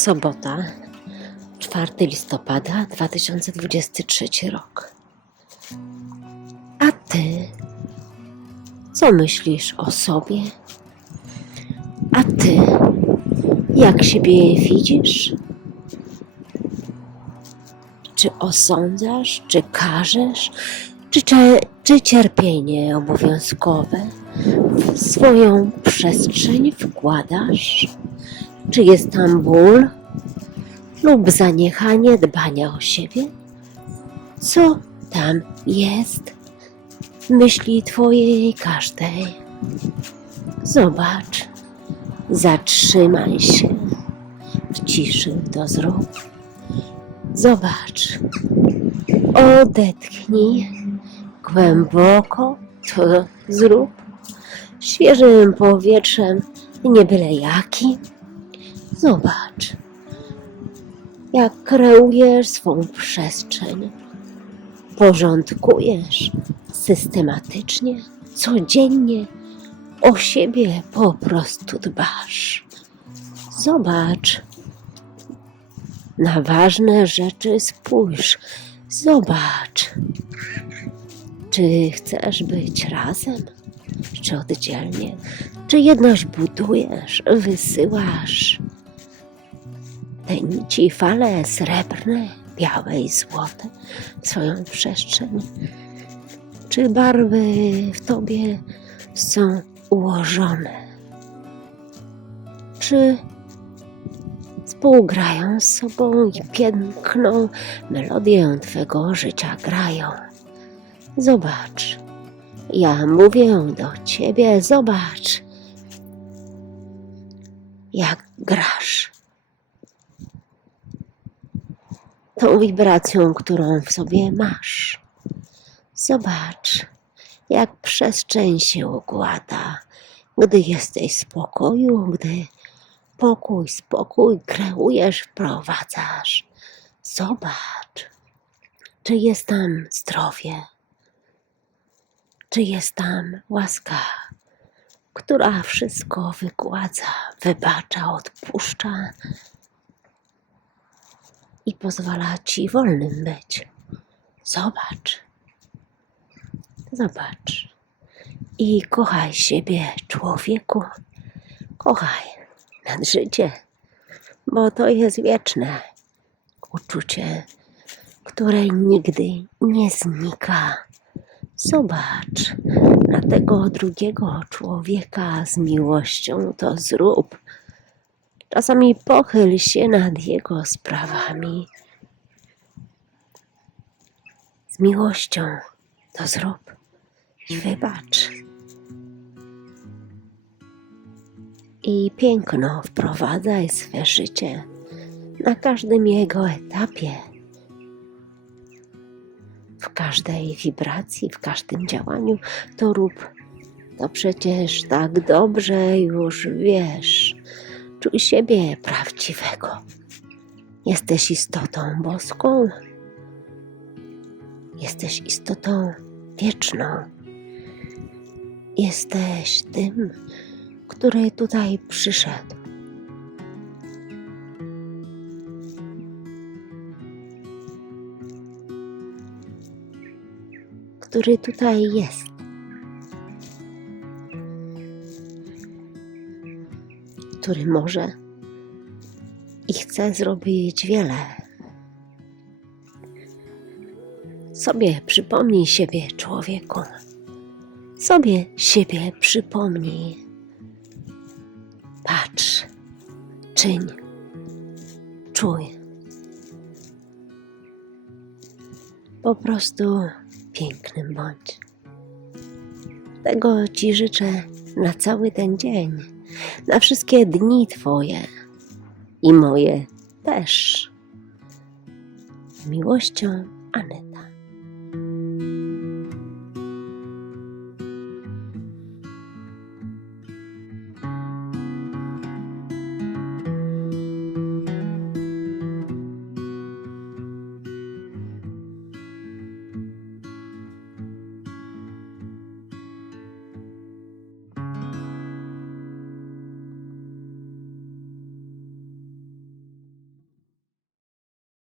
sobota, 4 listopada 2023 rok. A ty, co myślisz o sobie? A ty, jak siebie widzisz? Czy osądzasz, czy karzesz, czy, czy, czy cierpienie obowiązkowe w swoją przestrzeń wkładasz? Czy jest tam ból lub zaniechanie dbania o siebie? Co tam jest w myśli Twojej każdej? Zobacz, zatrzymaj się, w ciszy to zrób. Zobacz, odetchnij głęboko, to zrób świeżym powietrzem, nie byle jakim. Zobacz, jak kreujesz swą przestrzeń, porządkujesz systematycznie, codziennie o siebie po prostu dbasz. Zobacz, na ważne rzeczy spójrz, zobacz, czy chcesz być razem, czy oddzielnie, czy jedność budujesz, wysyłasz te nici, fale srebrne, białe i złote swoją przestrzeń? Czy barwy w tobie są ułożone? Czy współgrają z sobą i piękną melodię twego życia grają? Zobacz, ja mówię do ciebie, zobacz, jak grasz tą wibracją, którą w sobie masz. Zobacz, jak przestrzeń się układa, gdy jesteś w spokoju, gdy pokój, spokój kreujesz, wprowadzasz. Zobacz, czy jest tam zdrowie, czy jest tam łaska, która wszystko wygładza, wybacza, odpuszcza i pozwala ci wolnym być. Zobacz. Zobacz. I kochaj siebie, człowieku. Kochaj nad życie, bo to jest wieczne uczucie, które nigdy nie znika. Zobacz na tego drugiego człowieka z miłością, to zrób. Czasami pochyl się nad jego sprawami. Z miłością to zrób i wybacz. I piękno wprowadzaj swe życie na każdym jego etapie, w każdej wibracji, w każdym działaniu. To rób. To przecież tak dobrze już wiesz. Czuj siebie prawdziwego. Jesteś istotą boską. Jesteś istotą wieczną. Jesteś tym, który tutaj przyszedł. Który tutaj jest. Który może i chce zrobić wiele. Sobie przypomnij siebie, człowieku. Sobie siebie przypomnij. Patrz, czyń, czuj. Po prostu pięknym bądź. Tego Ci życzę na cały ten dzień, na wszystkie dni Twoje i moje też. Miłością, Aneta.